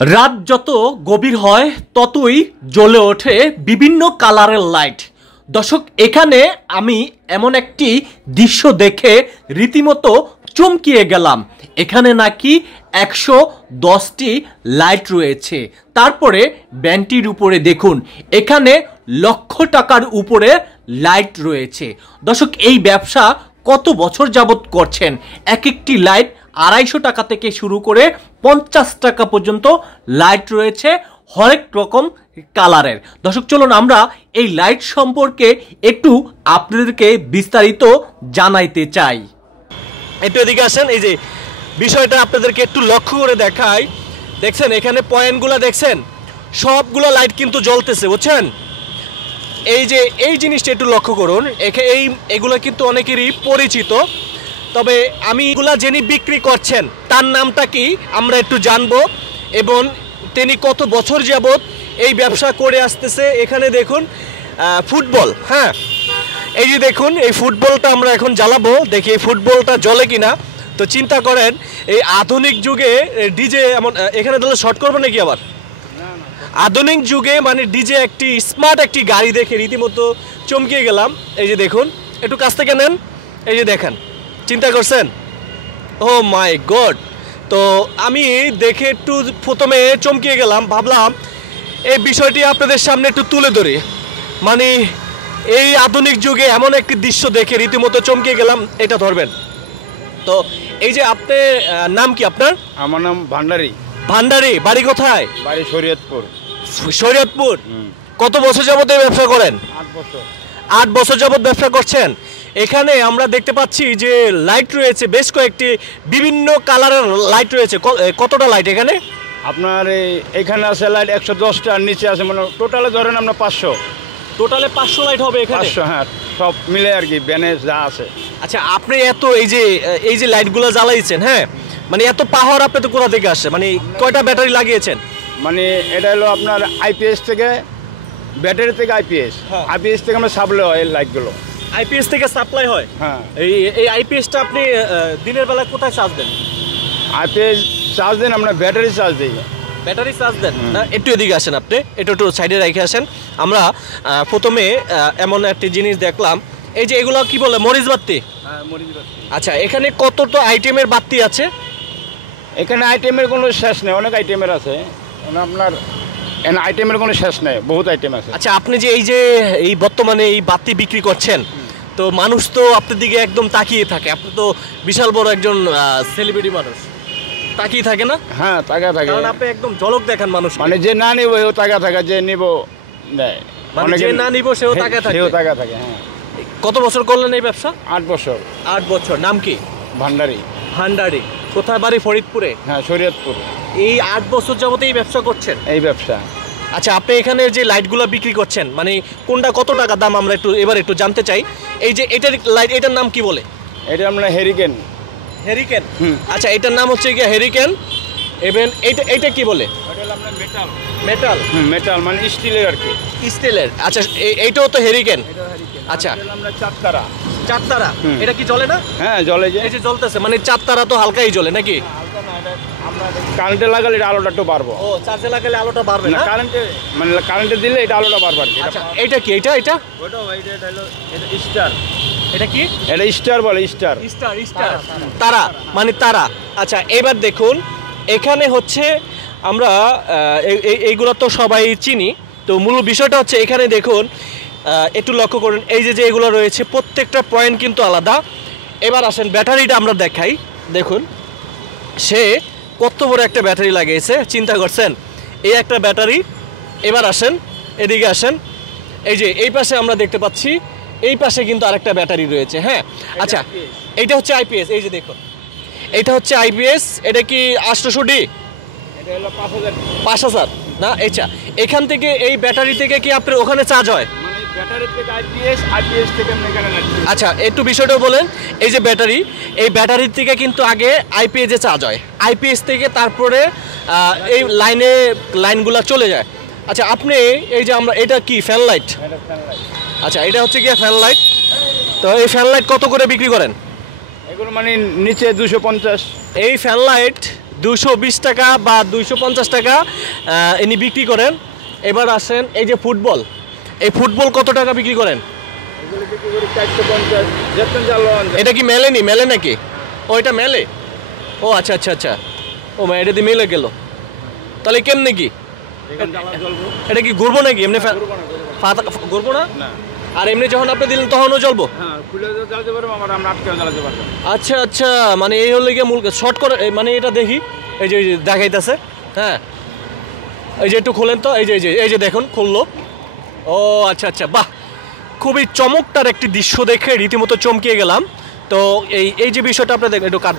রাত যত গভীর হয় ততই জ্বলে ওঠে বিভিন্ন কালারের লাইট। দর্শক, এখানে আমি এমন একটি দৃশ্য দেখে রীতিমতো চমকিয়ে গেলাম। এখানে নাকি 110টি লাইট রয়েছে। তারপরে ব্যান্ডটির উপরে দেখুন, এখানে লক্ষ টাকার উপরে লাইট রয়েছে। দর্শক, এই ব্যবসা কত বছর যাবত করছেন? এক একটি লাইট 250 টাকা থেকে শুরু করে 50 টাকা পর্যন্ত লাইট রয়েছে, হরেক রকম কালারের। দর্শক, চলুন আমরা এই লাইট সম্পর্কে একটু আপনাদেরকে বিস্তারিত জানাইতে চাই। একটু এদিকে আসেন, এই যে বিষয়টা আপনাদেরকে একটু লক্ষ্য করে দেখাই। দেখছেন এখানে পয়েন্টগুলো, দেখছেন সবগুলো লাইট কিন্তু জ্বলতেছে, বুঝছেন? এই যে এই জিনিসটা একটু লক্ষ্য করুন, এগুলো কিন্তু অনেকেরই পরিচিত। তবে আমি এগুলা যিনি বিক্রি করছেন তার নামটা কি আমরা একটু জানবো, এবং তিনি কত বছর যাবত এই ব্যবসা করে আসতেছে। এখানে দেখুন ফুটবল, হ্যাঁ এই যে দেখুন এই ফুটবলটা আমরা এখন জ্বালাবো, দেখি এই ফুটবলটা জ্বলে কিনা। তো চিন্তা করেন এই আধুনিক যুগে ডিজে এমন, এখানে তাহলে শর্ট করবো নাকি আবার? আধুনিক যুগে মানে ডিজে একটি স্মার্ট একটি গাড়ি দেখে রীতিমতো চমকিয়ে গেলাম। এই যে দেখুন, একটু কাছ থেকে নেন, এই যে দেখেন, চিন্তা করছেন? ও মাই গড! তো আমি দেখে একটু প্রথমে চমকিয়ে গেলাম, ভাবলাম এই বিষয়টি আপনাদের সামনে একটু তুলে ধরি। মানে এই আধুনিক যুগে এমন একটি দৃশ্য দেখে রীতিমতো চমকিয়ে গেলাম। এটা ধরবেন তো। এই যে আপনার নাম কি আপনার? আমার নাম ভান্ডারী। ভান্ডারী, বাড়ি কোথায়? বাড়ি শরীয়তপুর। শরীয়তপুর। কত বছর যাবত এই ব্যবসা করেন? 8 বছর। 8 বছর যাবত ব্যবসা করছেন। এখানে আমরা দেখতে পাচ্ছি যে লাইট রয়েছে, বেশ কয়েকটি বিভিন্ন কালারের লাইট রয়েছে। কতটা লাইট এখানে? আপনার এখানে আছে লাইট 110টা, আর নিচে আছে মানে টোটালে ধরেন আপনার 500। টোটালে 500 লাইট হবে এখানে? 500, হ্যাঁ, সব মিলে আর কি, ব্যানেজ যা আছে। আচ্ছা, আপনি এত এই যে লাইটগুলো জ্বালাইছেন, হ্যাঁ মানে এত পাওয়ার আপনি তো কোথা থেকে আসছে? মানে কয়টা ব্যাটারি লাগিয়েছেন? মানে এটা হলো আপনার আইপিএস থেকে, ব্যাটারি থেকে আইপিএস, আইপিএস থেকে আমরা সাপ্লাই হয় লাইটগুলো। আইপিএস থেকে সাপ্লাই হয়? হ্যাঁ। এই আইপিএসটা আপনি দিনের বেলা কোথায় চার্জ দেন? আইপিএস চার্জ দেন, আমরা ব্যাটারি চার্জ দিই। ব্যাটারি চার্জ দেন না? একটু এদিকে আসেন, আপনি একটু সাইডে রেখে আসেন। আমরা প্রথমে এমন একটি জিনিস দেখলাম, এই যে এগুলো কি বলে, মরিচ বাতি? হ্যাঁ, মরিচ বাতি। আচ্ছা, এখানে কতটা আইটেমের বাতি আছে? এখানে আইটেমের কোনো শেষ নেই, অনেক আইটেমের আছে আপনার, আইটেমের কোনো শেষ নেই, বহুত আইটেম আছে। আচ্ছা, আপনি যে এই বর্তমানে এই বাতি বিক্রি করছেন, তো মানুষ তো আপনার দিকে একদম তাকিয়ে থাকে। আপনি তো বিশাল বড় একজন সেলিব্রিটি মানুষ, তাকিয়ে থাকে না? হ্যাঁ, তাকিয়ে থাকে, কারণ আপনি একদম ঝলক দেখান মানুষ। মানে যে না নিব সেও তাকিয়ে থাকে, যে নিব নেয়, মানে যে না নিব সেও তাকিয়ে থাকে। সেও তাকিয়ে থাকে, হ্যাঁ। কত বছর করলেন এই ব্যবসা? 8 বছর। 8 বছর। নাম কি? ভান্ডারী। ভান্ডারী। কোথায় বাড়ি? ফরিদপুরে? হ্যাঁ, শরীয়তপুর। এই 8 বছর যাবত এই ব্যবসা করছেন? এই ব্যবসা। আচ্ছা, আপনি এখানে যে লাইটগুলো বিক্রি করছেন, মানে কোনটা কত টাকা দাম আমরা এবার একটু জানতে চাই। এই যে এটার লাইট, এটার নাম কি বলে? এটা আমরা হেরিকেন। হেরিকেন? আচ্ছা, এটার নাম হচ্ছে গিয়ে হেরিকেন। এবং এইটা কি বলে? এটা হলো আপনার মেটাল। মেটাল? মেটাল মানে স্টিলের আর কি। স্টিলের। আচ্ছা, এইটাও তো হেরিকেন? আচ্ছা, আমরা চারতারা। চারতারা? এটা কি জ্বলে না? হ্যাঁ, জ্বলে। যে এই যে জ্বলতেছে, মানে চারতারা তো হালকাই জ্বলে নাকি? আমরা কারেন্টে লাগালে এটা আলোটা একটু বাড়বো। ও, চার্জে লাগালে আলোটা বাড়বে না? কারেন্টে মানে কারেন্টে দিলে এটা আলোটা বাড়বে আর কি। আচ্ছা, এটা কি? এটা ওটা হলো এটা স্টার। এটা কি? এটা স্টার বলে, স্টার। স্টার তারা, মানে তারা। আচ্ছা, এবার দেখুন এখানে হচ্ছে আমরা এইগুলো তো সবাই চিনি। তো মূল বিষয়টা হচ্ছে এখানে দেখুন, একটু লক্ষ্য করুন, এই যে এগুলো রয়েছে প্রত্যেকটা পয়েন্ট কিন্তু আলাদা। এবার আসেন ব্যাটারিটা আমরা দেখাই। দেখুন সে কত বড় একটা ব্যাটারি লাগিয়েছে, চিন্তা করছেন? এই একটা ব্যাটারি। এবার আসেন, এদিকে আসেন, এই যে এই পাশে আমরা দেখতে পাচ্ছি, এই পাশে কিন্তু আরেকটা ব্যাটারি রয়েছে। হ্যাঁ, আচ্ছা, এইটা হচ্ছে আইপিএস। এই যে দেখুন, এটা হচ্ছে আইপিএস। এটা কি 800D? এটা হলো 5000 না? আচ্ছা, এখান থেকে এই ব্যাটারি থেকে কি আপনার ওখানে চার্জ হয়? মানে ব্যাটারি থেকে আইপিএস, আইপিএস থেকে এখানে লাইট। আচ্ছা, একটু বিষয়টাও বলেন। এই যে ব্যাটারি, এই ব্যাটারির থেকে কিন্তু আগে আইপিএসে চার্জ হয়, আইপিএস থেকে তারপরে এই লাইনগুলো চলে যায়। আচ্ছা, আপনি এই যে আমরা, এটা কি ফ্যান লাইট? আচ্ছা, এটা হচ্ছে কি ফ্যান লাইট। তো এই ফ্যান লাইট কত করে বিক্রি করেন? এগুলো মানে নিচে 250। এই ফ্যান লাইট 220 টাকা বা 250 টাকা ইনি বিক্রি করেন। এবার আসেন এই যে ফুটবল, এই ফুটবল কত টাকা বিক্রি করেন? এগুলো বিক্রি করি 450, যেতেন জালো এটা কি মেলেনি, মেলে নাকি? ও এটা মেলে, ও আচ্ছা আচ্ছা আচ্ছা, ও মা এটা দিয়ে মেলে গেল, তাহলে কেমনে কি এটা কি ঘুরবো নাকি এমনি? ঘুরবো না, আর এমনি যখন আপনি দিলেন তখনও জ্বলবো? হ্যাঁ, খুলে জ্বালাতে পারবো, আমরা আটকেও জ্বালাতে পারবো। আচ্ছা আচ্ছা, মানে এই হলে গিয়ে মূল শর্ট করে, মানে এটা দেখি, এই যে দেখাইতেছে, হ্যাঁ এই যে একটু খোলেন তো, এই যে এই যে দেখুন খুললো। ও আচ্ছা আচ্ছা, বাহ, খুবই চমৎকার একটি দৃশ্য দেখে রীতিমতো চমকিয়ে গেলাম। তো এই যে বিষয়টা আপনাদের একটু কাট